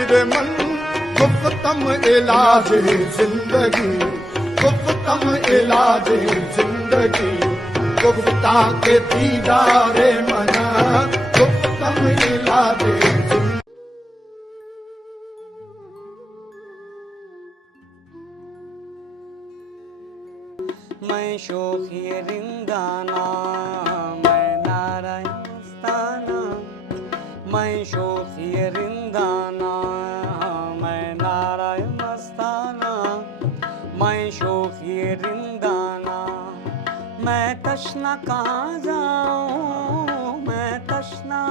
नशीरमन गुफ्तम इलाज जिंदगी, गुफ्तम इलाज जिंदगी, गुफ्ता के दीदारे मना, गुफ्तम इलाज जिंदगी। मैं शोखी रिंगाना, मैं नाराय मस्ताना, मैं शोखी रिंगाना, मैं नाराय मस्ताना, मैं शोखी रिंगाना। मैं तशना कहाँ जाऊँ, मैं तशना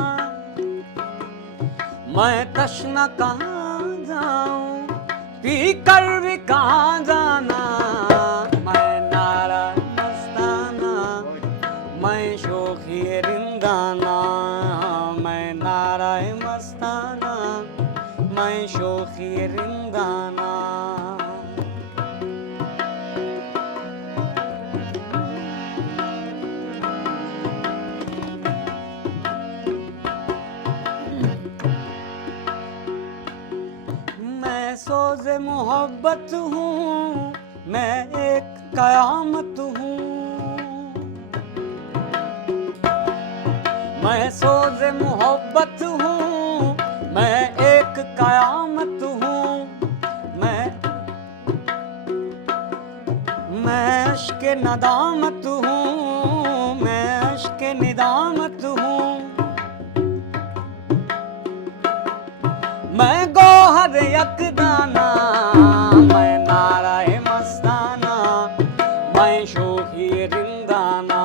कहाँ जाऊँ, पी कर भी कहाँ जाना। मैं नाराय मस्ताना, मैं शोखी रिंगाना, मैं नाराय मस्ताना, मैं शोखी रिंगाना। मैं सोज़े मोहब्बत हूँ, मैं एक कयामत हूँ। मैं सोज़े मोहब्बत हूँ, मैं एक कयामत हूँ। मैं अश्क नदामत हूँ, मैं अश्क निदामत हूँ। मैं गोहर यकदाना, मैं नाराय मस्ताना, मैं शोखी रिंगाना,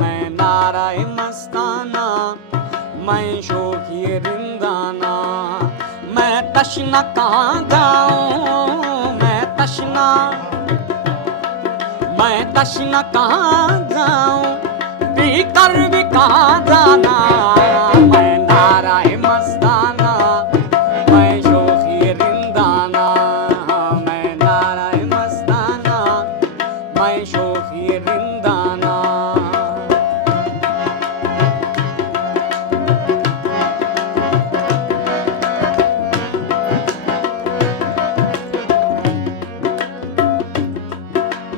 मैं नाराय मस्ताना, मैं शोखी रिंगाना। मैं तशना कहाँ जाऊँ, मैं तशना कहाँ जाऊँ, पी कर भी कहाँ जाना। मैं नाराय मस्ताना, मैं शोखी रिंगाना, मैं नाराय मस्ताना, मैं शोखी रिंगाना।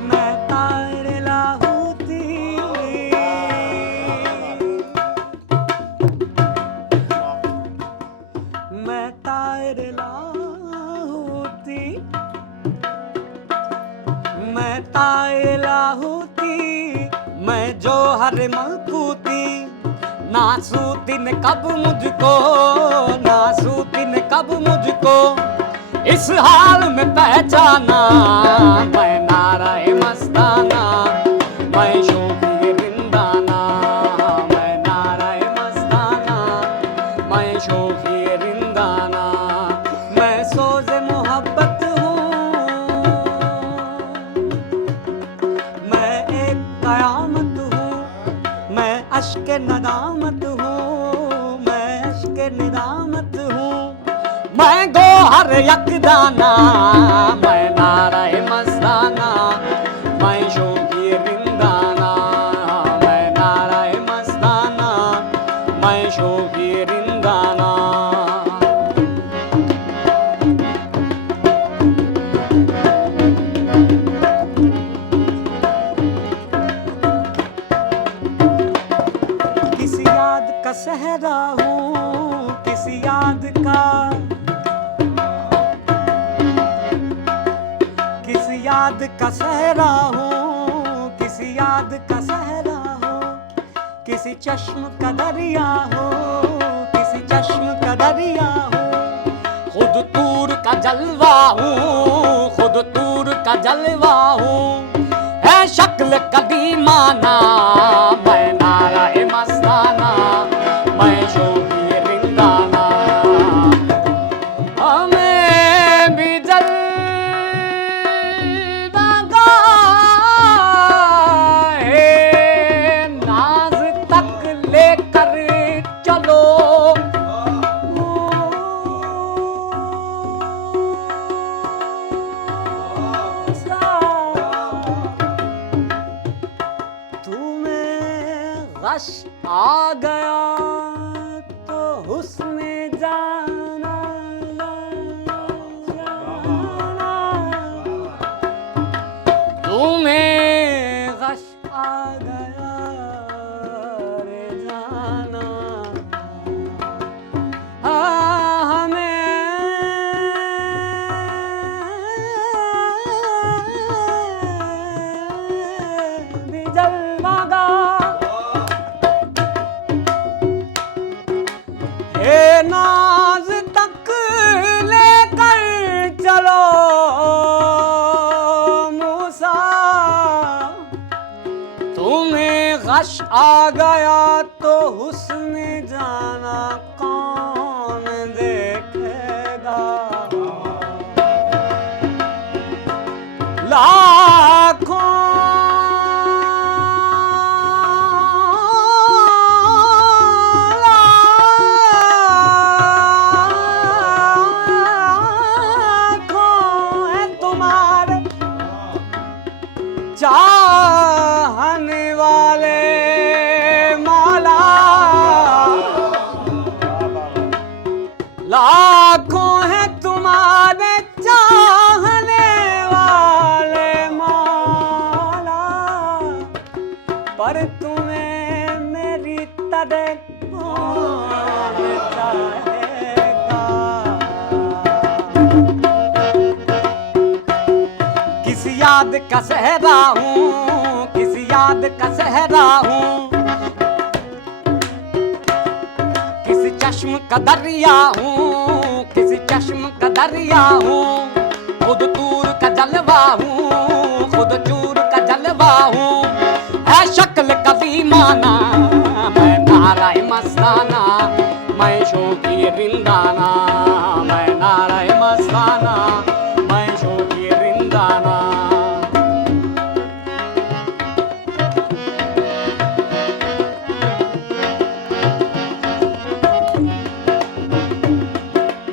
मैं तारे लाहौती, मैं तारे लाहौती, मैं तारे लाहौती, मैं जोहर मलकूती। नासूती ने कब मुझको, नासूती ने कब मुझको इस हाल में पहचाना। मैं नाराय मस्ताना, मैं शोखी रिंगाना, मैं नाराय मस्ताना, मैं शोखी रिंगाना। मैं सोज़े मोहब्बत हूँ, मैं एक कयामत हूँ। मैं अश्क नदामत हूँ, मैं अश्क निदामत हूँ। मैं गोहर यकदाना, मैं नाराय मस्ताना, मैं शोखी रिंगाना, मैं नाराय मस्ताना, मैं शोखी रिंगाना। किसी याद का सहरा हूँ, किसी याद का, किसी याद का सहरा हूँ, किसी याद का सहरा हूँ। किसी चश्म का दरिया हूँ, किसी चश्म का दरिया हूँ। खुद तूर का जलवा हूँ, खुद तूर का जलवा हूँ। है शक्ल कदीमाना, मैं नाराय मस्ताना, मैं शोखी रिंगाना। हमें भी नाज तक लेकर चलो। तुम्हें गश आ गया तो हुस्न जाना गया रे जाना, हमें भी जलवागा, हे नाज तक लेकर चलो मूसा, तुम्हें गश आ गया तो हुस्न जाना कौन देखेगा, लाखों चाहने वाले मौला, लाखों हैं तुम्हारे चाहने वाले मौला, पर तुम्हें मेरी तरह कौन चाहेगा, किसी याद का सहरा हूँ, किसी याद का सहरा हूँ, किसी चश्म का दरिया हूँ, किसी चश्म का दरिया हूँ, खुद तूर का जलवा हूँ, खुद चूर का जलवा हूँ, है शक्ल कभी माना मैं नाराय मस्ताना, मैं शोकी रिंदाना, मैं नाराय मस्ताना, मैं शोकी रिंदाना,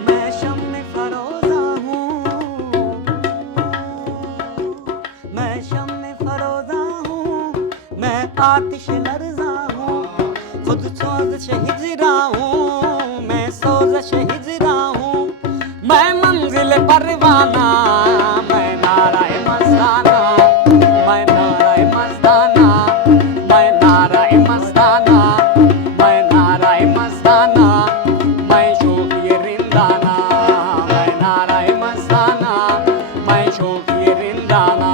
मैं शम्मे फरोजा हूँ, मैं शम्मे फरोजा हूँ, मैं आतिश लर्जा हूँ, खुद सोज़श हिजरा हूँ, मैं सोज़श हिजरा हूँ, मैं मंजिल परवाना, मैं नाराय मस्ताना, मैं नाराय मस्ताना, मैं नाराय मस्ताना, मैं नाराय मस्ताना, मैं शोकी रिंदाना, मैं नाराय मस्ताना, मैं शोकी रिंदाना,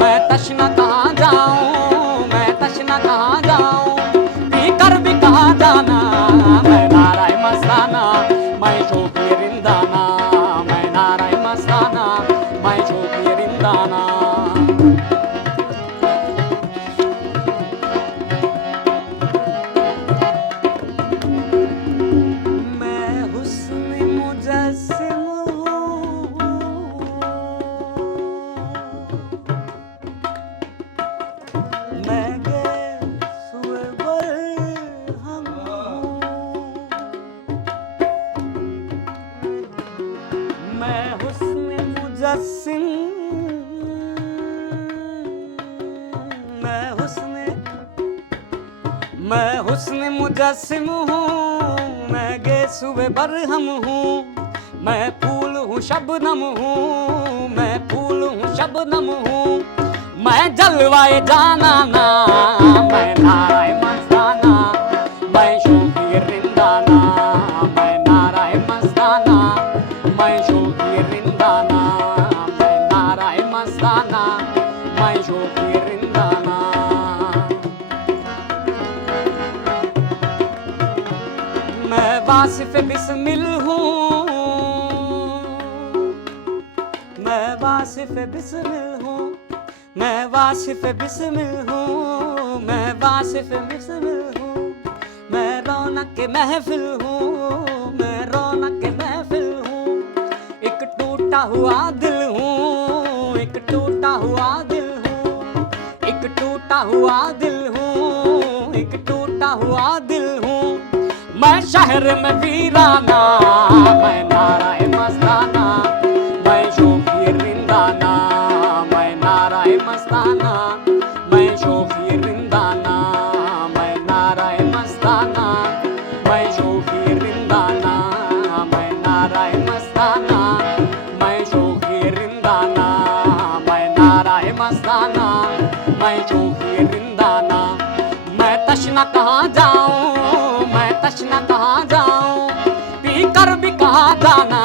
मैं तशना कहाँ जाऊँ, मैं तशना कहाँ जाऊँ, पी कर भी कहाँ जाना, मैं नाराय मस्ताना, मैं शोकी रिंदाना, मैं नाराय मस्ताना, मैं शोकी रिंदाना, मैं हुस्न मुजस्सिम हूँ, मैं गेसुए बरहम हूँ, मैं हुस्न मुजस्सिम, मैं हुस्न मुजस्सिम हूँ, मैं गेसुए बरहम हूँ, मैं फूल हूँ शबनम हूँ, मैं फूल हूँ शबनम हूँ, मैं जलवाए जाना ना, मैं नाराय मस्ताना, मैं शोकी रिंदाना, मैं नाराय मस्ताना, मैं शोकी रिंदाना, मैं नाराय मस्ताना, मैं शोकी रिंदाना, मैं वासिफ बिस्मिल हूँ, मैं वासिफ बिस्मिल हूँ, मैं वासिफ बिस्मिल हूँ, मैं वासिफ बिस्मिल हूँ, मैं रौनक महफिल हूँ, मैं रौनक महफिल हूँ, एक टूटा हुआ दिल हूँ, एक टूटा हुआ दिल हूँ, एक टूटा हुआ दिल हूँ, एक टूटा हुआ दिल हूँ, मैं शहर में वीराना, मैं नाराय मस्ताना, मैं शोकी रिंदाना, मैं नाराय मस्ताना, मैं शोकी रिंदाना, मैं नाराय मस्ताना, मैं शोकी रिंदाना, मैं नाराय मस्ताना, मैं शोकी रिंदाना, मैं नाराय मस्ताना। फसाना, मैं यूं ही रिंदाना। मैं तशना कहाँ जाऊं, मैं तशना कहाँ जाऊं, पी कर भी कहाँ जाना,